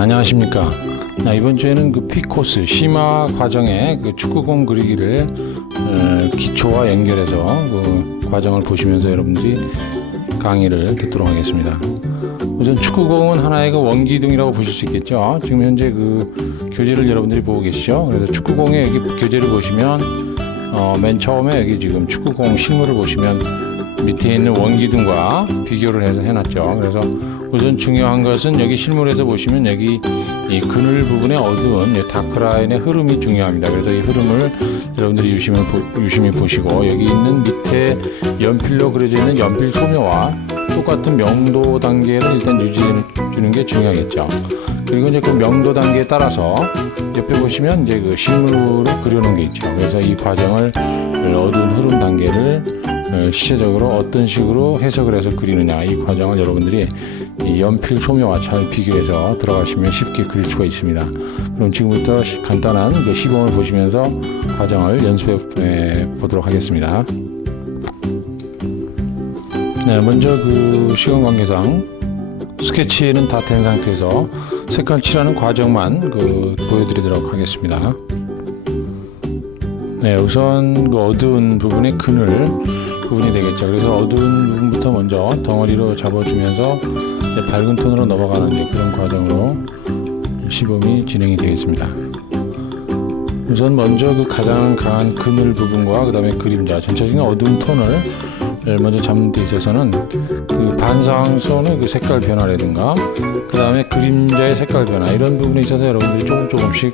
안녕하십니까. 이번 주에는 그 P코스 심화 과정의 그 축구공 그리기를 기초와 연결해서 그 과정을 보시면서 여러분들이 강의를 듣도록 하겠습니다. 우선 축구공은 하나의 그 원기둥이라고 보실 수 있겠죠. 지금 현재 그 교재를 여러분들이 보고 계시죠. 그래서 축구공의 여기 교재를 보시면 맨 처음에 여기 지금 축구공 실물을 보시면 밑에 있는 원기둥과 비교를 해서 해놨죠. 그래서 우선 중요한 것은 여기 실물에서 보시면 여기 이 그늘 부분의 어두운 다크라인의 흐름이 중요합니다. 그래서 이 흐름을 여러분들이 유심히 보시고 여기 있는 밑에 연필로 그려져 있는 연필 소묘와 똑같은 명도 단계를 일단 유지해 주는 게 중요하겠죠. 그리고 이제 그 명도 단계에 따라서 옆에 보시면 이제 그 실물을 그려놓은 게 있죠. 그래서 이 과정을 어두운 흐름 단계를 시체적으로 어떤 식으로 해석을 해서 그리느냐, 이 과정을 여러분들이 이 연필 소묘와 잘 비교해서 들어가시면 쉽게 그릴 수가 있습니다. 그럼 지금부터 간단한 그 시범을 보시면서 과정을 연습해 보도록 하겠습니다. 네, 먼저 그 시간 관계상 스케치는 다 된 상태에서 색깔 칠하는 과정만 보여드리도록 하겠습니다. 네, 우선 그 어두운 부분의 그늘 부분이 되겠죠. 그래서 어두운 부분부터 먼저 덩어리로 잡아주면서 밝은 톤으로 넘어가는 그런 과정으로 시범이 진행이 되겠습니다. 우선 먼저 그 가장 강한 그늘 부분과 그 다음에 그림자 전체적인 어두운 톤을 먼저 잡는 데 있어서는 그 반사광선의 그 색깔 변화라든가 그 다음에 그림자의 색깔 변화 이런 부분에 있어서 여러분들이 조금씩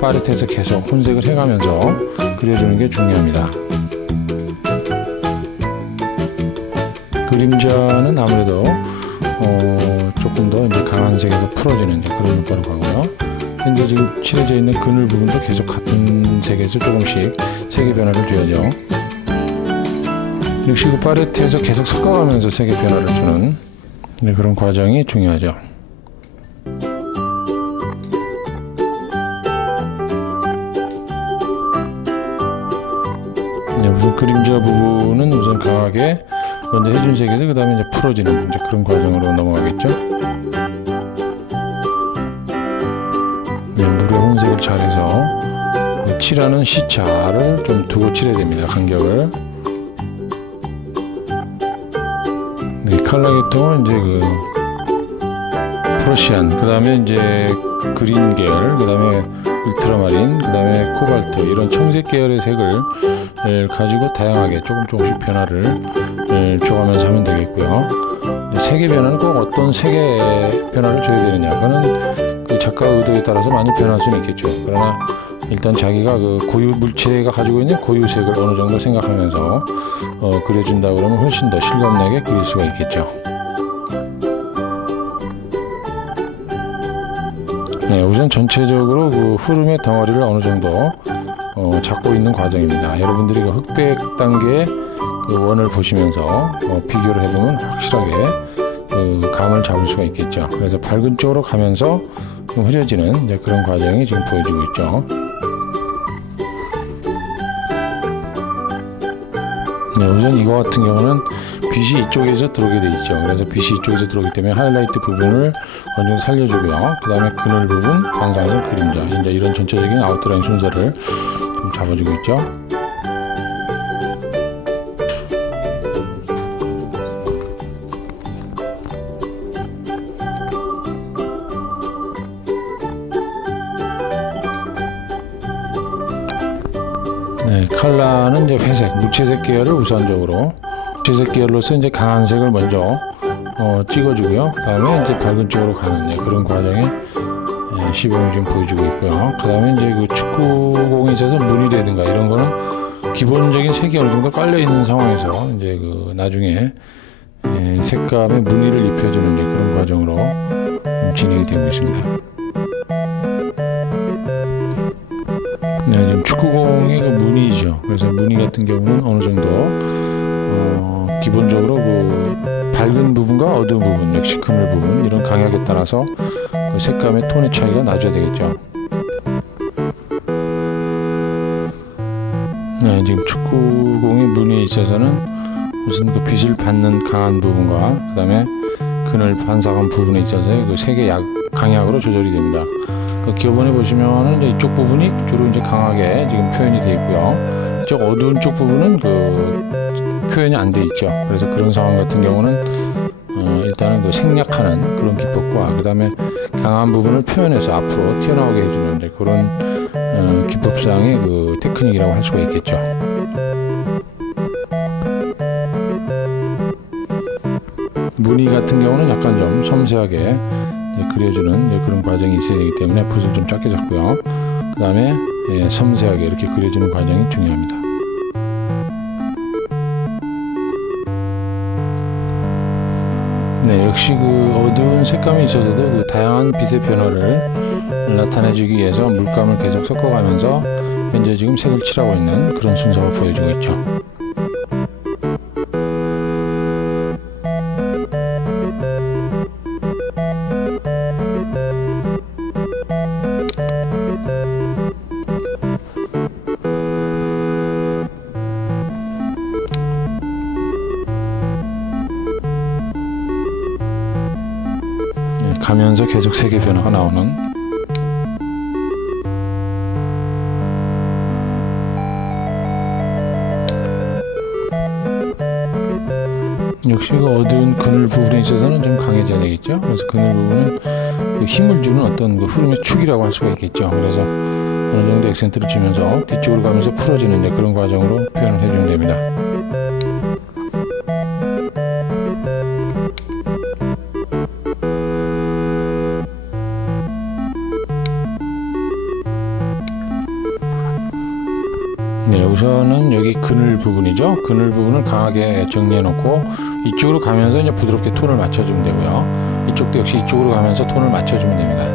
파레트에서 계속 혼색을 해가면서 그려주는 게 중요합니다. 그림자는 아무래도 조금 더 이제 강한 색에서 풀어지는 그런 효과로 가고요. 현재 지금 칠해져 있는 그늘 부분도 계속 같은 색에서 조금씩 색의 변화를 줘야죠. 역시 그 팔레트에서 계속 섞어가면서 색의 변화를 주는 그런 과정이 중요하죠. 우선 그림자 부분은 우선 강하게 먼저 해준 색에서 그 다음에 이제 풀어지는 그런 과정으로 넘어가겠죠. 네, 물의 혼색을 잘해서 칠하는 시차를 좀 두고 칠해야 됩니다. 간격을. 네, 칼라 계통은 이제 그 프러시안, 그 다음에 이제 그린 계열, 그 다음에 울트라마린, 그 다음에 코발트 이런 청색 계열의 색을 가지고 다양하게 조금씩 변화를 줘가면서 하면 되겠고요. 색의 변화는 꼭 어떤 색의 변화를 줘야 되느냐, 그거는 그 작가 의도에 따라서 많이 변할 수는 있겠죠. 그러나 일단 자기가 그 고유 물체가 가지고 있는 고유색을 어느 정도 생각하면서 그려준다 그러면 훨씬 더 실감나게 그릴 수가 있겠죠. 네, 우선 전체적으로 그 흐름의 덩어리를 어느 정도 잡고 있는 과정입니다. 여러분들이 그 흑백 단계의 그 원을 보시면서 비교를 해보면 확실하게 그 감을 잡을 수가 있겠죠. 그래서 밝은 쪽으로 가면서 좀 흐려지는 이제 그런 과정이 지금 보여지고 있죠. 네, 우선 이거 같은 경우는 빛이 이쪽에서 들어오게 돼 있죠. 그래서 빛이 이쪽에서 들어오기 때문에 하이라이트 부분을 어느 정도 살려주고요. 그 다음에 그늘 부분, 반사광선, 그림자 이제 이런 전체적인 아웃라인 순서를 좀 잡아주고 있죠. 네, 컬러는 이제 회색, 무채색 계열을 우선적으로 무채색 계열로서 이제 강한 색을 먼저 찍어주고요. 그 다음에 이제 밝은 쪽으로 가는 그런 과정의 시범을 지금 보여주고 있고요. 그 다음에 이제 그 축구공에 있어서 무늬라든가 이런 거는 기본적인 색이 어느 정도 깔려 있는 상황에서 이제 그 나중에 색감의 무늬를 입혀주는 그런 과정으로 진행이 되고 있습니다. 네, 지금 축구공의 그 무늬죠. 그래서 무늬 같은 경우는 어느 정도 기본적으로 그 밝은 부분과 어두운 부분, 역시 그늘 부분 이런 강약에 따라서 그 색감의 톤의 차이가 나줘야 되겠죠. 네, 지금 축구공의 무늬에 있어서는 우선 그 빛을 받는 강한 부분과 그 다음에 그늘 반사광 부분에 있어서 그 색의 강약으로 조절이 됩니다. 그 기업원에 보시면은 이제 이쪽 부분이 주로 이제 강하게 지금 표현이 되어 있고요. 이쪽 어두운 쪽 부분은 그 표현이 안 돼 있죠. 그래서 그런 상황 같은 경우는 일단은 그 생략하는 그런 기법과 그 다음에 강한 부분을 표현해서 앞으로 튀어나오게 해주는 이제 그런 기법상의 그 테크닉이라고 할 수가 있겠죠. 무늬 같은 경우는 약간 좀 섬세하게 그려주는 그런 과정이 있어야 되기 때문에 붓을 좀 작게 잡고요. 그 다음에 섬세하게 이렇게 그려주는 과정이 중요합니다. 네, 역시 그 어두운 색감이 있어서도 그 다양한 빛의 변화를 나타내주기 위해서 물감을 계속 섞어가면서 현재 지금 색을 칠하고 있는 그런 순서가 보여지고 있죠. 가면서 계속 색의 변화가 나오는 역시 그 어두운 그늘 부분에 있어서는 좀 강해져야 되겠죠. 그래서 그늘 부분은 그 힘을 주는 어떤 그 흐름의 축이라고 할 수가 있겠죠. 그래서 어느 정도 액센트를 주면서 뒤쪽으로 가면서 풀어지는 그런 과정으로 표현을 해주면 됩니다. 네, 우선은 여기 그늘 부분이죠. 그늘 부분을 강하게 정리해 놓고 이쪽으로 가면서 이제 부드럽게 톤을 맞춰주면 되고요. 이쪽도 역시 이쪽으로 가면서 톤을 맞춰주면 됩니다.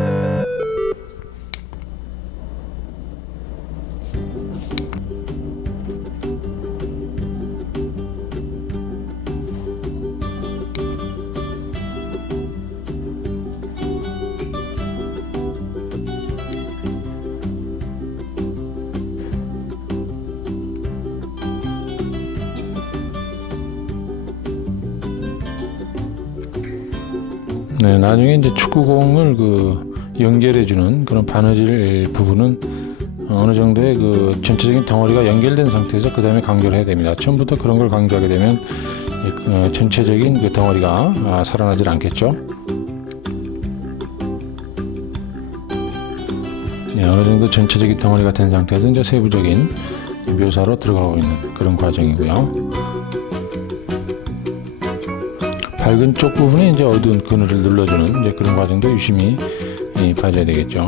네, 나중에 이제 축구공을 그 연결해주는 그런 바느질 부분은 어느 정도의 그 전체적인 덩어리가 연결된 상태에서 그 다음에 강조를 해야 됩니다. 처음부터 그런 걸 강조하게 되면 전체적인 그 덩어리가 살아나질 않겠죠. 네, 어느 정도 전체적인 덩어리가 된 상태에서 이제 세부적인 묘사로 들어가고 있는 그런 과정이고요. 밝은 쪽 부분에 이제 어두운 그늘을 눌러주는 이제 그런 과정도 유심히 봐줘야 되겠죠.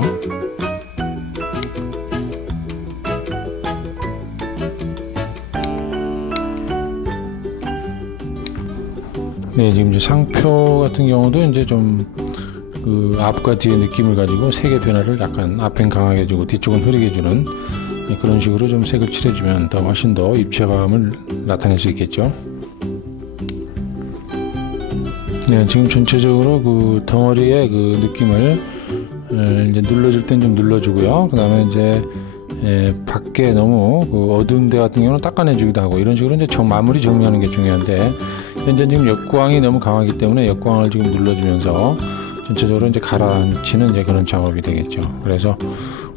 네, 지금 이제 상표 같은 경우도 이제 좀 그 앞과 뒤의 느낌을 가지고 색의 변화를 약간 앞엔 강하게 주고 뒤쪽은 흐리게 주는 그런 식으로 좀 색을 칠해주면 더 훨씬 더 입체감을 나타낼 수 있겠죠. 네, 지금 전체적으로 그 덩어리의 그 느낌을 이제 눌러줄 땐 좀 눌러주고요. 그 다음에 이제 밖에 너무 그 어두운 데 같은 경우는 닦아내주기도 하고 이런 식으로 이제 마무리 정리하는 게 중요한데 현재 지금 역광이 너무 강하기 때문에 역광을 지금 눌러주면서 전체적으로 이제 가라앉히는 이제 그런 작업이 되겠죠. 그래서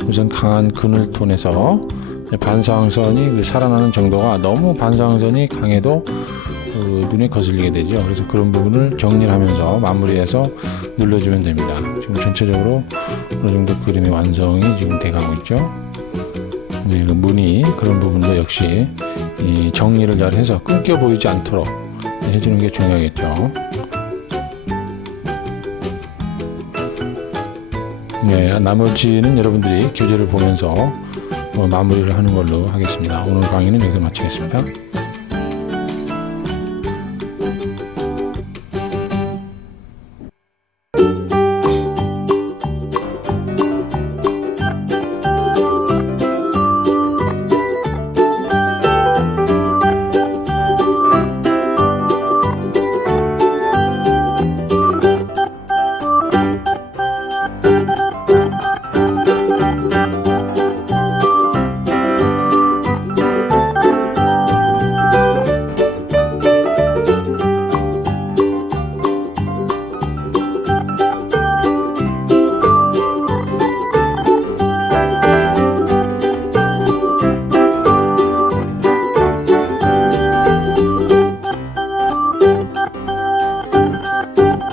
우선 강한 그늘 톤에서 반사광선이 살아나는 정도가 너무 반사광선이 강해도 그 눈에 거슬리게 되죠. 그래서 그런 부분을 정리를 하면서 마무리해서 눌러주면 됩니다. 지금 전체적으로 어느 정도 그림의 완성이 지금 돼가고 있죠. 네, 그 무늬 그런 부분도 역시 이 정리를 잘 해서 끊겨 보이지 않도록 해주는 게 중요하겠죠. 네, 나머지는 여러분들이 교재를 보면서 마무리를 하는 걸로 하겠습니다. 오늘 강의는 여기서 마치겠습니다.